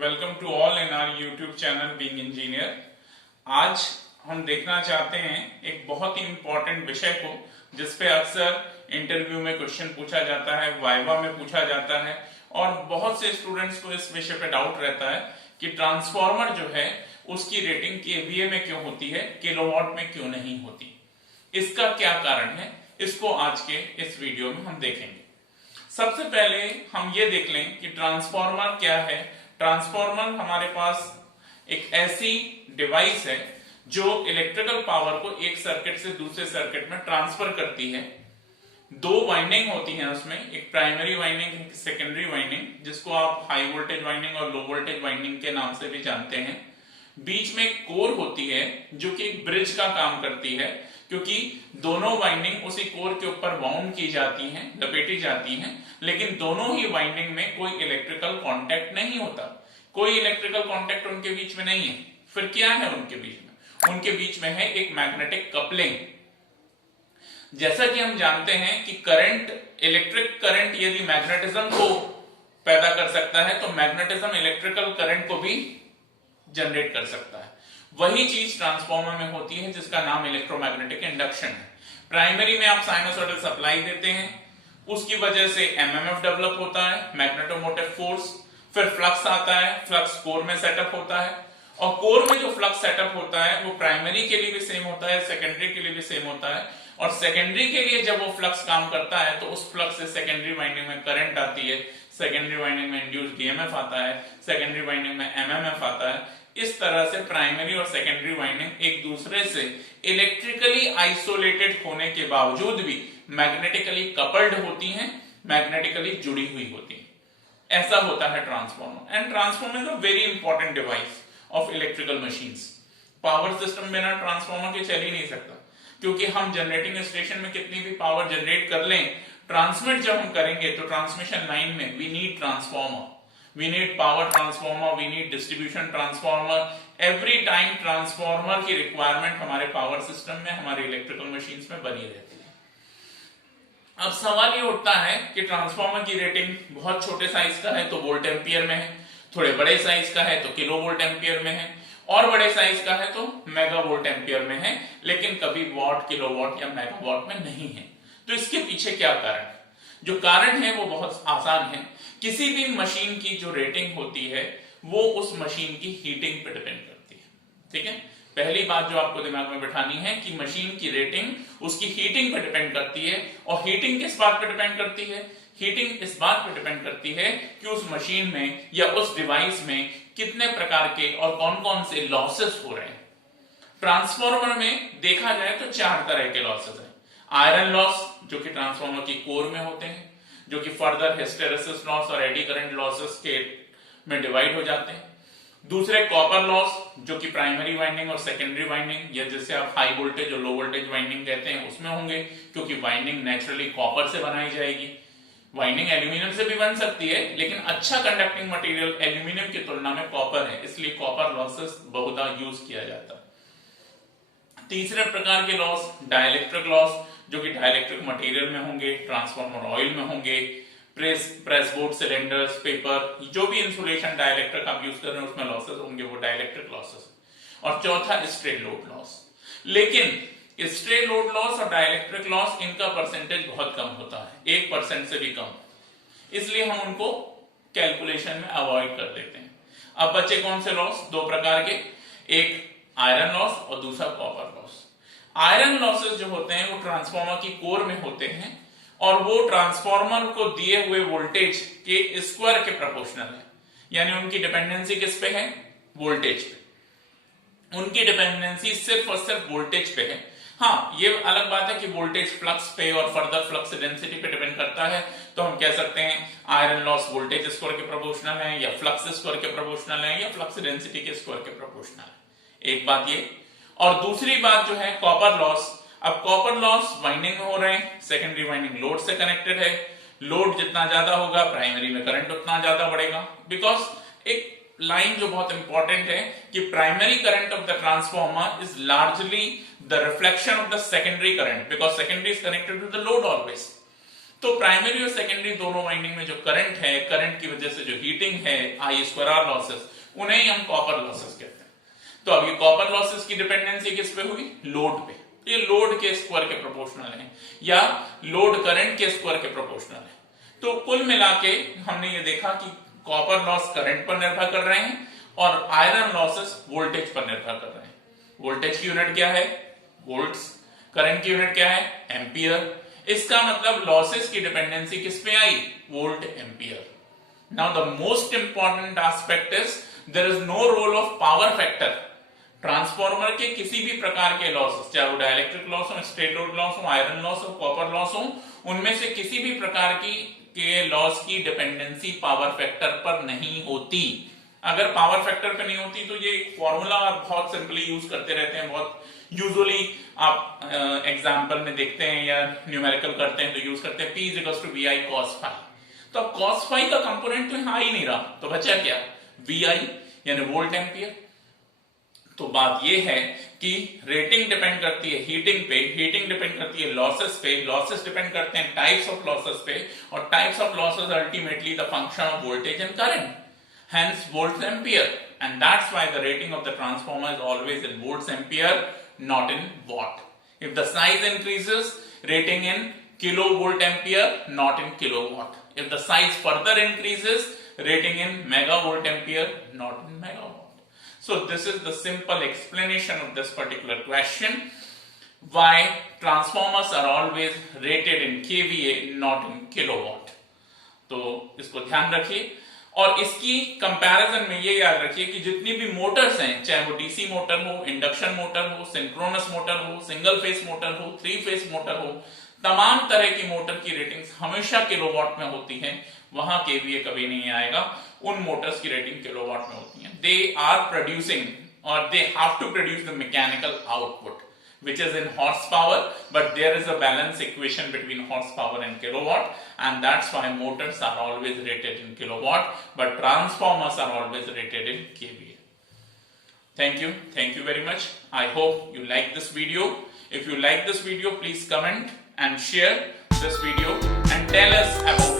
Welcome to all in our YouTube channel Being Engineer. आज हम देखना चाहते हैं एक बहुत ही इंपॉर्टेंट विषय को जिसपे अक्सर इंटरव्यू में क्वेश्चन पूछा जाता है, वाइवा में पूछा जाता है और बहुत से स्टूडेंट्स को इस विषय पे डाउट रहता है कि ट्रांसफार्मर जो है उसकी रेटिंग केवीए में क्यों होती है, किलोवाट में क्यों नहीं होती। इसका क्या कारण है, इसको आज के इस वीडियो में हम देखेंगे। सबसे पहले हम ये देख लें कि ट्रांसफार्मर क्या है। ट्रांसफार्मर हमारे पास एक ऐसी डिवाइस है जो इलेक्ट्रिकल पावर को एक सर्किट से दूसरे सर्किट में ट्रांसफर करती है। दो वाइंडिंग होती हैं उसमें, एक प्राइमरी वाइंडिंग, एक सेकेंडरी वाइंडिंग, जिसको आप हाई वोल्टेज वाइंडिंग और लो वोल्टेज वाइंडिंग के नाम से भी जानते हैं। बीच में एक कोर होती है जो कि एक ब्रिज का काम करती है, क्योंकि दोनों वाइंडिंग उसी कोर के ऊपर बाउंड की जाती हैं, लपेटी जाती हैं, लेकिन दोनों ही वाइंडिंग में कोई इलेक्ट्रिकल कांटेक्ट नहीं होता, कोई इलेक्ट्रिकल कांटेक्ट उनके बीच में नहीं है। फिर क्या है उनके बीच में? उनके बीच में है एक मैग्नेटिक कपलिंग। जैसा कि हम जानते हैं कि करंट, इलेक्ट्रिक करंट यदि मैग्नेटिज्म को पैदा कर सकता है तो मैग्नेटिज्म इलेक्ट्रिकल करंट को भी जनरेट कर सकता है। वही चीज ट्रांसफार्मर में होती है जिसका नाम इलेक्ट्रोमैग्नेटिक इंडक्शन है। प्राइमरी में आप साइनसॉइडल सप्लाई देते हैं, उसकी वजह से एमएमएफ डेवलप होता है, मैग्नेटोमोटिव फोर्स। फिर फ्लक्स आता है, फ्लक्स कोर में सेटअप होता है, और कोर में जो फ्लक्स सेटअप होता है वो प्राइमरी के लिए भी सेम होता है, सेकेंडरी के लिए भी सेम होता है। और सेकेंडरी के लिए जब वो फ्लक्स काम करता है तो उस फ्लक्स से सेकेंडरी वाइंडिंग में करंट आती है, सेकेंडरी वाइंडिंग में इंड्यूस्ड डीएमएफ आता है, सेकेंडरी वाइंडिंग में एमएमएफ आता है। इस तरह से प्राइमरी और सेकेंडरी वाइंडिंग एक दूसरे से इलेक्ट्रिकली आइसोलेटेड होने के बावजूद भी मैग्नेटिकली कपल्ड होती हैं, मैग्नेटिकली जुड़ी हुई होती हैं। ऐसा होता है transformer. And transformer is a very important device of electrical machines. Power system बिना ट्रांसफार्मर के चल ही नहीं सकता, क्योंकि हम जनरेटिंग स्टेशन में कितनी भी पावर जनरेट कर लें, ट्रांसमिट जब हम करेंगे तो ट्रांसमिशन लाइन में we need transformer, we need power transformer, we need distribution transformer। every time transformer की रिक्वायरमेंट हमारे पावर सिस्टम में, हमारे इलेक्ट्रिकल मशीन्स में बनी रहती है। अब सवाल ये उठता है कि ट्रांसफार्मर की रेटिंग बहुत छोटे साइज का है तो वोल्ट एम्पियर में है, थोड़े बड़े साइज का है तो किलो वोल्ट एम्पियर में है, और बड़े साइज का है तो मेगा वोल्ट एम्पियर में है, लेकिन कभी वॉट, किलो वॉट या मेगा वॉट में नहीं है। तो इसके पीछे क्या कारण है? जो कारण है वो बहुत आसान है। किसी भी मशीन की जो रेटिंग होती है वो उस मशीन की हीटिंग पर डिपेंड करती है। ठीक है, पहली बात जो आपको दिमाग में बिठानी है कि मशीन की रेटिंग उसकी हीटिंग पर डिपेंड करती है। और हीटिंग किस बात पर डिपेंड करती है? हीटिंग इस बात पर डिपेंड करती है कि उस मशीन में या उस डिवाइस में कितने प्रकार के और कौन कौन से लॉसेस हो रहे हैं। ट्रांसफार्मर में देखा जाए तो चार तरह के लॉसेस हैं। आयरन लॉस, जो कि ट्रांसफार्मर की कोर में होते हैं, जो कि फर्दर हिस्टेरेसिस लॉस और एडी करंट लॉसेस के में डिवाइड हो जाते हैं। दूसरे कॉपर लॉस, जो कि प्राइमरी वाइंडिंग और सेकेंडरी वाइंडिंग, या जिसे आप हाई वोल्टेज और लो वोल्टेज वाइंडिंग कहते हैं, उसमें होंगे, क्योंकि वाइंडिंग नेचुरली कॉपर से बनाई जाएगी। वाइंडिंग एल्यूमिनियम से भी बन सकती है, लेकिन अच्छा कंडक्टिंग मटेरियल एल्यूमिनियम की तुलना में कॉपर है, इसलिए कॉपर लॉसेस बहुधा यूज किया जाता है। तीसरे प्रकार के लॉस डाइलेक्ट्रिक लॉस, जो कि डाइलेक्ट्रिक मटेरियल में होंगे, ट्रांसफार्मर ऑयल में होंगे, प्रेस बोर्ड, सिलेंडर्स, पेपर, जो भी इंसुलेशन डाइलेक्ट्रिक आप यूज कर रहे हैं उसमें लॉसेस होंगे, वो डाइलेक्ट्रिक लॉसेस। और चौथा स्ट्रे लोड लॉस। लेकिन स्ट्रे लोड लॉस और डाइलेक्ट्रिक लॉस, इनका परसेंटेज बहुत कम होता है, 1% से भी कम, इसलिए हम उनको कैलकुलेशन में अवॉइड कर देते हैं। अब बचे कौन से लॉस? दो प्रकार के, एक आयरन लॉस और दूसरा कॉपर लॉस। आयरन लॉसेस जो होते हैं वो ट्रांसफार्मर की कोर में होते हैं और वो ट्रांसफार्मर को दिए हुए वोल्टेज के स्क्वायर के प्रोपोर्शनल है, यानी उनकी डिपेंडेंसी किस पे है? वोल्टेज पे। उनकी डिपेंडेंसी सिर्फ और सिर्फ वोल्टेज पे है। हाँ, ये अलग बात है कि वोल्टेज फ्लक्स पे और फर्दर फ्लक्स डेंसिटी पे डिपेंड करता है, तो हम कह सकते हैं आयरन लॉस वोल्टेज स्क्वायर के प्रोपोर्शनल है, या फ्लक्स स्क्वायर के प्रोपोर्शनल है, या फ्लक्स डेंसिटी के स्क्वायर के प्रोपोर्शनल है। एक बात ये। और दूसरी बात जो है कॉपर लॉस। अब कॉपर लॉस वाइंडिंग में हो रहे हैं, सेकेंडरी वाइंडिंग लोड से कनेक्टेड है, लोड जितना ज्यादा होगा प्राइमरी में करंट उतना ज्यादा बढ़ेगा। बिकॉज एक लाइन जो बहुत इंपॉर्टेंट है कि primary current of the transformer is largely the reflection of the secondary current, because secondary is connected to the load always. तो प्राइमरी और सेकेंडरी दोनों वाइंडिंग में जो करंट है, करंट की वजह से जो हीटिंग है, I²R लॉसेस, उन्हें ही हम कॉपर लॉसेस कहते हैं। तो अब ये कॉपर लॉसेस की डिपेंडेंसी किस पे हुई? लोड पे। ये लोड के स्क्वायर के प्रोपोर्शनल है या लोड करंट के स्क्वायर के प्रोपोर्शनल है। तो कुल मिला के हमने ये देखा कि कॉपर लॉस करंट पर निर्भर कर रहे हैं और आयरन लॉसेस वोल्टेज पर निर्भर कर रहे हैं। वोल्टेज की यूनिट क्या है? वोल्ट्स। करंट की यूनिट क्या है? एम्पियर। इसका मतलब लॉसेस की डिपेंडेंसी किस पे आई? Volt ampere. Now the most important aspect is there is no role of power factor. Transformer के किसी भी प्रकार के लॉसेस, चाहे वो डाइलेक्ट्रिक लॉस हो, स्ट्रेट लोड लॉस हो, आयरन लॉस हो, कॉपर लॉस हो, उनमें से किसी भी प्रकार की के लॉस की डिपेंडेंसी पावर फैक्टर पर नहीं होती। अगर पावर फैक्टर पे नहीं होती तो ये फॉर्मूला आप बहुत सिंपली यूज करते रहते हैं, बहुत यूजुअली आप एग्जांपल में देखते हैं या न्यूमेरिकल करते हैं तो यूज करते हैं P = VI cos phi। तो अब cos phi का कंपोनेंट तो यहां ही नहीं रहा, तो बचा क्या? VI यानी वोल्ट एम्पियर। तो बात ये है कि रेटिंग डिपेंड करती है हीटिंग पे, हीटिंग डिपेंड करती है लॉसेस पे, लॉसेस डिपेंड करते हैं टाइप्स ऑफ लॉसेस पे, और types of losses ultimately the function of voltage and current, hence volts ampere, and that's why the rating of the transformer is always in volts ampere, not in watt. If the size increases, rating in kilovolt ampere, not in kilowatt. If the size further increases, rating in megavolt ampere, not in megawatt. So this is the simple explanation of this particular question, why transformers are always rated in kVA, not in kilowatt. तो इसको ध्यान रखिए। और इसकी comparison में ये याद रखिए कि जितनी भी मोटर्स हैं, चाहे वो डीसी मोटर हो, इंडक्शन मोटर हो, सिंक्रोनस मोटर हो, सिंगल फेस मोटर हो, 3 फेस मोटर हो, तमाम तरह की मोटर की रेटिंग्स हमेशा किलोवाट में होती हैं। वहां केवीए कभी नहीं आएगा। उन मोटर्स की रेटिंग किलोवाट में होती है। दे आर प्रोड्यूसिंग और they have to produce the mechanical output which is in horsepower, but there is a balance equation between horsepower and kilowatt, and that's why motors are always rated in kilowatt, but transformers are always rated in kVA. Thank you very much. I hope you like this video. If you like this video, please comment and share this video and tell us about